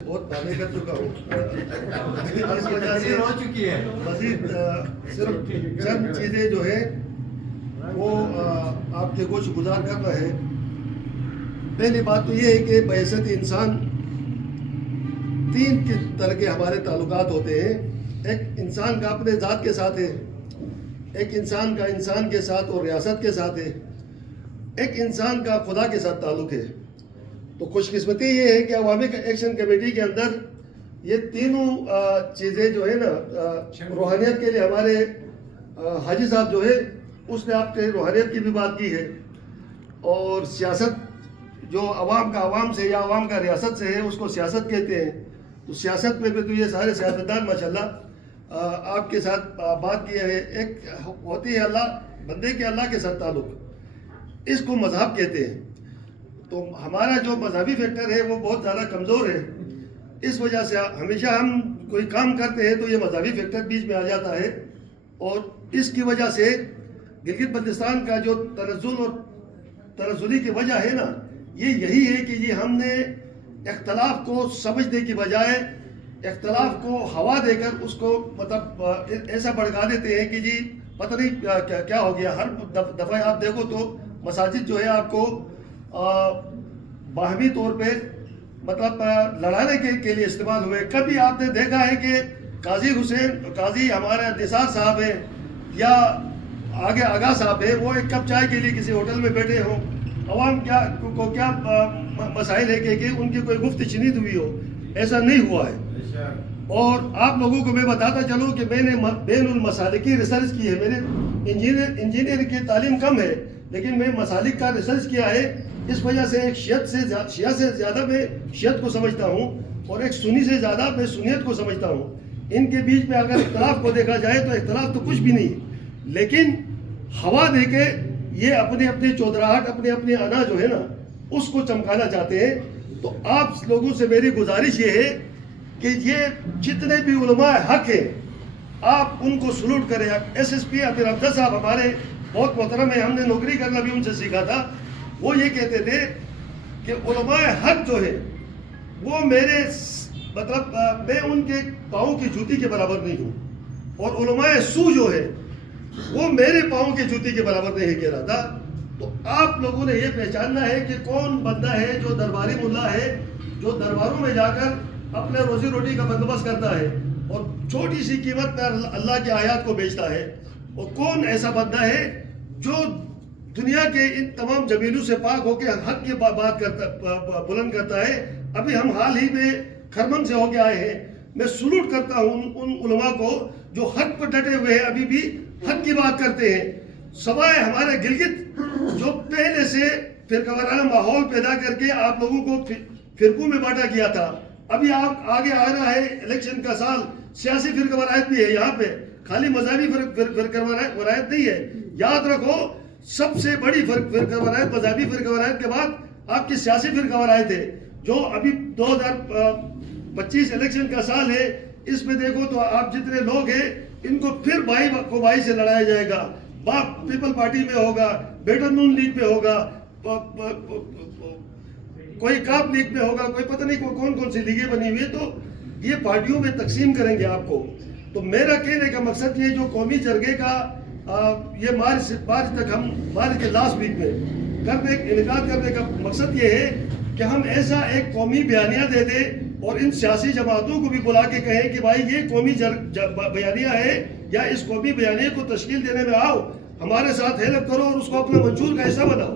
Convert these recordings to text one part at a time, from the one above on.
بہت باتیں کر چکا ہوں، اس وجہ سے ہو چکی ہے۔ مزید صرف چند چیزیں جو ہے وہ آپ کے گوش گزار کر رہے ہیں۔ پہلی بات تو یہ ہے کہ بحیثیت انسان تین طرح کے ہمارے تعلقات ہوتے ہیں۔ ایک انسان کا اپنے ذات کے ساتھ ہے، ایک انسان کا انسان کے ساتھ اور ریاست کے ساتھ ہے، ایک انسان کا خدا کے ساتھ تعلق ہے۔ تو خوش قسمتی یہ ہے کہ عوامی ایکشن کمیٹی کے اندر یہ تینوں چیزیں جو ہے نا، روحانیت کے لیے ہمارے حاجی صاحب جو ہے اس نے آپ کے روحانیت کی بھی بات کی ہے، اور سیاست جو عوام کا عوام سے یا عوام کا ریاست سے ہے اس کو سیاست کہتے ہیں۔ تو سیاست میں بھی تو یہ سارے سیاستدان ماشاءاللہ آپ کے ساتھ بات کی ہے۔ ایک ہوتی ہے اللہ بندے کے اللہ کے ساتھ تعلق، اس کو مذہب کہتے ہیں۔ تو ہمارا جو مذہبی فیکٹر ہے وہ بہت زیادہ کمزور ہے، اس وجہ سے ہمیشہ ہم کوئی کام کرتے ہیں تو یہ مذہبی فیکٹر بیچ میں آ جاتا ہے، اور اس کی وجہ سے گلگت بلتستان کا جو تنزل اور تنزلی کی وجہ ہے نا، یہی ہے کہ یہ ہم نے اختلاف کو سمجھنے کی بجائے اختلاف کو ہوا دے کر اس کو مطلب ایسا بڑھا دیتے ہیں کہ جی پتہ نہیں کیا ہو گیا۔ ہر دفعہ آپ دیکھو تو مساجد جو ہے آپ کو باہمی طور پہ مطلب لڑانے کے لیے استعمال ہوئے۔ کبھی آپ نے دیکھا ہے کہ قاضی ہمارے نثار صاحب ہیں یا آگے آغا صاحب ہیں، وہ ایک کپ چائے کے لیے کسی ہوٹل میں بیٹھے ہوں، عوام کو کیا مسائل ہے کہ ان کی کوئی گفت شنید ہوئی ہو؟ ایسا نہیں ہوا ہے۔ اور آپ لوگوں کو میں بتاتا چلوں کہ میں نے بین المسالک کی ریسرچ کی ہے۔ میرے انجینئر کی تعلیم کم ہے، لیکن میں مسالک کا ریسرچ کیا ہے۔ اس وجہ سے ایک شیعہ سے زیادہ میں شیعت کو سمجھتا ہوں، اور ایک سنی سے زیادہ میں سنیت کو سمجھتا ہوں۔ ان کے بیچ میں اگر اختلاف کو دیکھا جائے تو اختلاف تو کچھ بھی نہیں، لیکن ہوا دے کے یہ اپنی چودراہٹ اپنی انا جو ہے نا اس کو چمکانا چاہتے ہیں۔ تو آپ لوگوں سے میری گزارش یہ ہے کہ یہ جتنے بھی علماء حق ہیں آپ ان کو سلوٹ کریں۔ ایس ایس پی امیر افضل صاحب ہمارے بہت محترم ہیں، ہم نے نوکری کرنا بھی ان سے سیکھا تھا۔ وہ یہ کہتے تھے کہ علماء حق جو ہے وہ میرے مطلب میں ان کے پاؤں کی جوتی کے برابر نہیں ہوں، اور علماء سو جو ہے وہ میرے پاؤں کی جوتی کے برابر نہیں کہہ رہا تھا۔ تو آپ لوگوں نے یہ پہچاننا ہے کہ کون بندہ ہے جو درباری ملا ہے، جو درباروں میں جا کر اپنے روزی روٹی کا بندوبست کرتا ہے اور چھوٹی سی قیمت پر اللہ کی آیات کو بیچتا ہے، اور کون ایسا بندہ ہے جو دنیا کے ان تمام جمیلوں سے پاک ہو کے حق کی بات بلند کرتا ہے۔ ابھی ہم حال ہی میں کھرمن سے ہو کے آئے ہیں۔ میں سلوٹ کرتا ہوں ان علماء کو جو حق پر ڈٹے ہوئے ہیں، ابھی بھی حق کی بات کرتے ہیں، سوائے ہمارے گلگت جو پہلے سے فرقہ وارانہ ماحول پیدا کر کے آپ لوگوں کو فرقوں میں بانٹا کیا تھا۔ ابھی آپ آگے آ رہا ہے الیکشن کا سال، سیاسی فرقہ وارانہ بھی ہے یہاں پہ، خالی مذہبی فرقہ وارانہ نہیں ہے۔ یاد رکھو سب سے بڑی فرقہ وارانہ مذہبی فرقہ وارانہ کے بعد آپ کی سیاسی فرقہ وارانہ ہے، جو ابھی 2025 الیکشن کا سال ہے۔ اس میں دیکھو تو آپ جتنے لوگ ہیں ان کو پھر بھائی سے لڑایا جائے گا۔ باپ پیپل پارٹی میں ہوگا، بیٹر نون لیگ میں ہوگا، کوئی کاپ لیگ میں ہوگا، کوئی پتہ نہیں کون سی لیگیں بنی ہوئی ہے، تو یہ پارٹیوں میں تقسیم کریں گے آپ کو۔ تو میرا کہنے کا مقصد یہ جو قومی جرگے کا یہ مارچ تک ہم مارچ کے لاسٹ ویک میں انعقاد کرنے کا مقصد یہ ہے کہ ہم ایسا ایک قومی بیانیہ دے دیں اور ان سیاسی جماعتوں کو بھی بلا کے کہیں کہ بھائی یہ قومی بیانیہ ہے، یا اس قومی بیانیے کو تشکیل دینے میں آؤ، ہمارے ساتھ ہیلپ کرو اور اس کو اپنا منشور کا حصہ بناؤ۔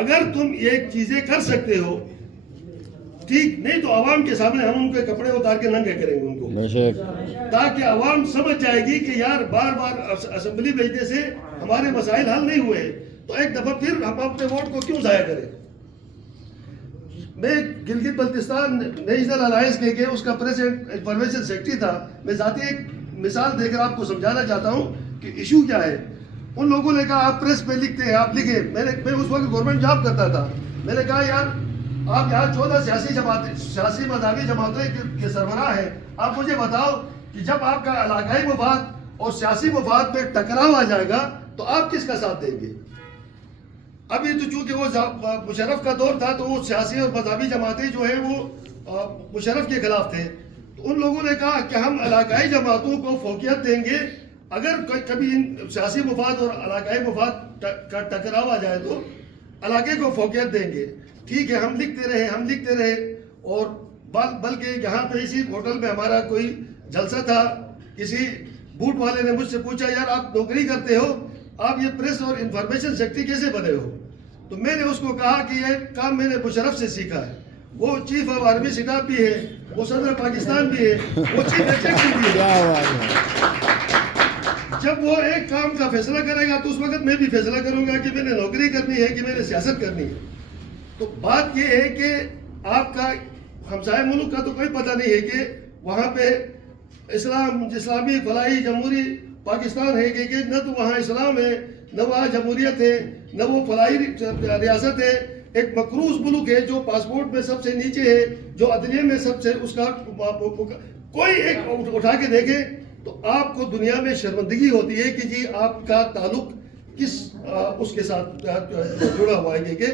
اگر تم یہ چیزیں کر سکتے ہو ٹھیک، نہیں تو عوام کے سامنے ہم ان کے کپڑے اتار کے ننگے کریں گے ان کو، تاکہ عوام سمجھ جائے گی کہ یار بار بار اسمبلی بھیجنے سے ہمارے مسائل حل نہیں ہوئے، تو ایک دفعہ پھر ہم اپنے ووٹ کو کیوں ضائع کریں۔ میں گلگت بلتستان نیشنل الائنس کے اس کا پریزیڈنٹ انفارمیشن سیکرٹری تھا۔ میں ذاتی ایک مثال دے کر آپ کو سمجھانا چاہتا ہوں کہ ایشو کیا ہے۔ ان لوگوں نے کہا آپ پریس پہ لکھتے ہیں، آپ لکھیں۔ میں اس وقت گورنمنٹ جاب کرتا تھا۔ میں نے کہا یار آپ یہاں 14 سیاسی مذہبی جماعتیں کے سربراہ ہیں، آپ مجھے بتاؤ کہ جب آپ کا علاقائی مفاد اور سیاسی مفاد میں ٹکراؤ آ جائے گا تو آپ کس کا ساتھ دیں گے؟ ابھی تو چونکہ وہ مشرف کا دور تھا تو وہ سیاسی اور مذہبی جماعتیں جو ہیں وہ مشرف کے خلاف تھے، تو ان لوگوں نے کہا کہ ہم علاقائی جماعتوں کو فوقیت دیں گے، اگر کبھی ان سیاسی مفاد اور علاقائی مفاد کا ٹکراو آ جائے تو علاقے کو فوقیت دیں گے۔ ٹھیک ہے، ہم لکھتے رہے اور بلکہ یہاں پہ اسی ہوٹل میں ہمارا کوئی جلسہ تھا، کسی بوٹ والے نے مجھ سے پوچھا یار آپ نوکری کرتے ہو، آپ یہ پریس اور انفارمیشن سیکرٹری کیسے بنے ہو؟ تو میں نے اس کو کہا کہ یہ کام میں نے مشرف سے سیکھا ہے، وہ چیف آف آرمی اسٹاف بھی ہے، وہ صدر پاکستان بھی ہے، وہ چیف ایگزیکٹو بھی ہے۔ جب وہ ایک کام کا فیصلہ کرے گا تو اس وقت میں بھی فیصلہ کروں گا کہ میں نے نوکری کرنی ہے کہ میں نے سیاست کرنی ہے۔ تو بات یہ ہے کہ آپ کا ہمسائے ملک کا تو کوئی پتہ نہیں ہے کہ وہاں پہ اسلامی فلاحی جمہوری پاکستان ہے کہ نہ تو وہاں اسلام ہے، نہ وہاں جمہوریت ہے، نہ وہ فلاحی ریاست ہے۔ ایک مقروض ملک ہے جو پاسپورٹ میں سب سے نیچے ہے، جو عدلیہ میں سب سے اس کا کوئی ایک اٹھا کے دیکھے تو آپ کو دنیا میں شرمندگی ہوتی ہے کہ جی آپ کا تعلق کس اس کے ساتھ جڑا ہوا ہے کہ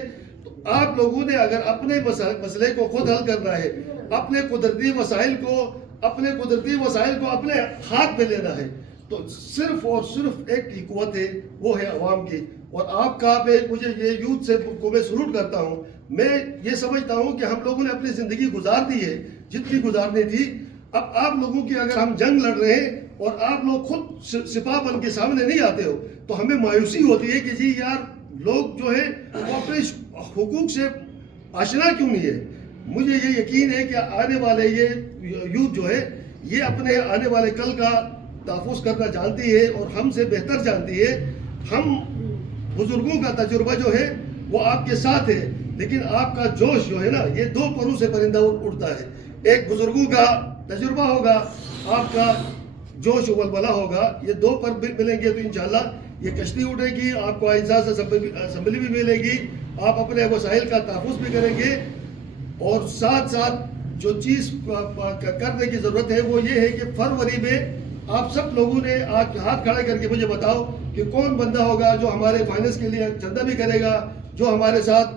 تو آپ لوگوں نے اگر اپنے مسئلے کو خود حل کرنا ہے، اپنے قدرتی وسائل کو اپنے ہاتھ میں لینا ہے، تو صرف اور صرف ایک ہی قوت ہے، وہ ہے عوام کی۔ اور آپ کا مجھے یہ یوتھ سے کو میں سلوٹ کرتا ہوں، میں یہ سمجھتا ہوں کہ ہم لوگوں نے اپنی زندگی گزار دی ہے جتنی گزارنی تھی۔ اب آپ لوگوں کی اگر ہم جنگ لڑ رہے ہیں اور آپ لوگ خود سپاہ بن کے سامنے نہیں آتے ہو تو ہمیں مایوسی ہوتی ہے کہ جی یار لوگ جو ہے وہ اپنے حقوق سے آشنا کیوں نہیں ہے۔ مجھے یہ یقین ہے کہ آنے والے یہ یوتھ جو ہے یہ اپنے آنے والے کل کا تحفظ کرنا جانتی ہے اور ہم سے بہتر جانتی ہے۔ ہم بزرگوں کا تجربہ جو ہے وہ آپ کے ساتھ ہے، لیکن آپ کا جوش جو ہے نا یہ دو پروں سے پرندہ اڑتا ہے۔ ایک بزرگوں کا تجربہ ہوگا، آپ کا جوش ولولہ ہوگا، یہ دو پر ملیں گے تو انشاءاللہ یہ کشتی اٹھے گی، آپ کو اعزاز اسمبلی بھی ملے گی، آپ اپنے وسائل کا تحفظ بھی کریں گے۔ اور ساتھ ساتھ جو چیز کرنے کی ضرورت ہے وہ یہ ہے کہ فروری میں آپ سب لوگوں نے آج ہاتھ کھڑا کر کے مجھے بتاؤ کہ کون بندہ ہوگا جو ہمارے فائننس کے لیے چندہ بھی کرے گا، جو ہمارے ساتھ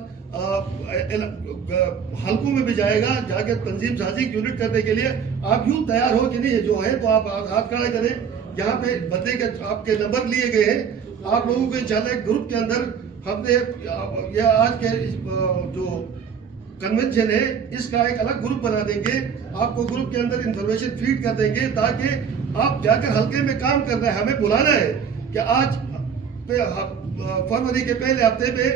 حلقوں میں بھی جائے گا، جا کے تنظیم سازی یونٹ کرنے کے لیے۔ آپ یوں تیار ہو کہ نہیں ہے، جو ہے تو آپ ہاتھ کھڑا کریں۔ یہاں پہ بندے کے آپ کے نمبر لیے گئے ہیں، آپ لوگوں کو انشاءاللہ ایک گروپ کے اندر ہم نے یہ آج کے جو کنونشن ہے اس کا ایک الگ گروپ بنا دیں گے، آپ کو گروپ کے اندر انفارمیشن فیڈ کر دیں گے تاکہ آپ جا کر حلقے میں کام کرنا ہے۔ ہمیں بلانا ہے کہ آج فروری کے پہلے ہفتے میں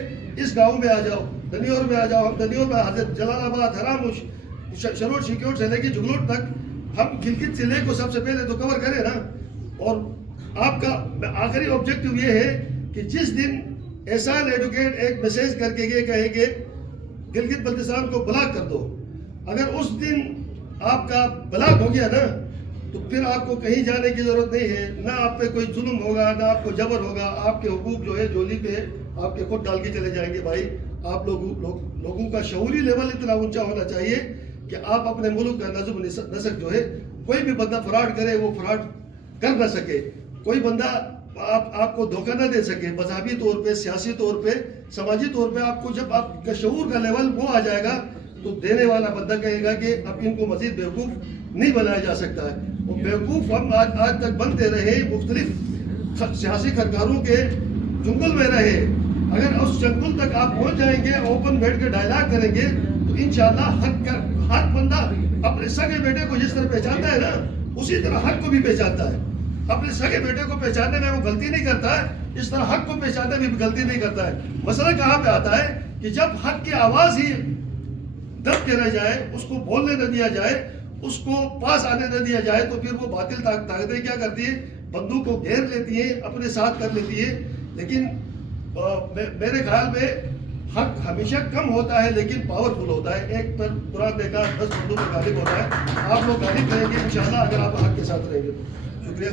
اس گاؤں میں آ جاؤ، دنیور میں آ جاؤ۔ ہم دنیور میں حضرت جلال آباد، حرامش، شروٹ شکیوٹ سے لے کے جگلوٹ تک ہم گلگت ضلع کو سب سے پہلے تو کور کریں نا۔ اور آپ کا آخری آبجیکٹو یہ ہے کہ جس دن احسان ایڈوکیٹ ایک میسیج کر کے یہ کہیں گے گلگت بلتستان کو بلاک کر دو، اگر اس دن آپ کا بلاک ہو گیا نا تو پھر آپ کو کہیں جانے کی ضرورت نہیں ہے، نہ آپ پہ کوئی ظلم ہوگا، نہ آپ کو جبر ہوگا۔ آپ کے حقوق جو ہے جولی پہ آپ کے خود ڈال کے چلے جائیں گے۔ بھائی آپ لوگوں کا شعوری لیول اتنا اونچا ہونا چاہیے کہ آپ اپنے ملک کا نظم و نسق جو ہے، کوئی بھی بندہ فراڈ کرے وہ فراڈ کر نہ سکے، کوئی بندہ آپ کو دھوکہ نہ دے سکے، مذہبی طور پہ، سیاسی طور پہ، سماجی طور پہ۔ آپ کو جب آپ کا شعور کا لیول وہ آ جائے گا تو دینے والا بندہ کہے گا کہ اب ان کو مزید بیوقوف نہیں بنایا جا سکتا ہے۔ وہ بیوقوف ہم آج تک بنتے رہے، مختلف سیاسی خرکاروں کے جنگل میں رہے۔ اگر اس جنگل تک آپ پہنچ جائیں گے، اوپن بیٹھ کے ڈائلاگ کریں گے تو انشاءاللہ ہر بندہ اپنے سگے بیٹے کو جس طرح پہچانتا ہے نا اسی طرح حق کو بھی پہچانتا ہے۔ اپنے سگے بیٹے کو پہچاننے میں وہ غلطی نہیں کرتا ہے، اس طرح حق کو پہچاننے میں بھی غلطی نہیں کرتا ہے۔ مسئلہ کہاں پہ آتا ہے کہ جب حق کی آواز ہی دب کے رہ جائے، اس کو بولنے نہ دیا جائے، اس کو پاس آنے نہ دیا جائے، تو پھر وہ باطل طاقتیں کیا کرتی ہیں، بندوق کو گھیر لیتی ہیں، اپنے ساتھ کر لیتی ہے۔ لیکن میرے خیال میں حق ہمیشہ کم ہوتا ہے لیکن پاورفل ہوتا ہے۔ ایک پر قرآن نے کہا 10 بندوں پہ غالب ہوتا ہے۔ آپ لوگ غالب رہیں گے انشاءاللہ اگر آپ حق کے ساتھ رہیں گے تو۔ شکریہ۔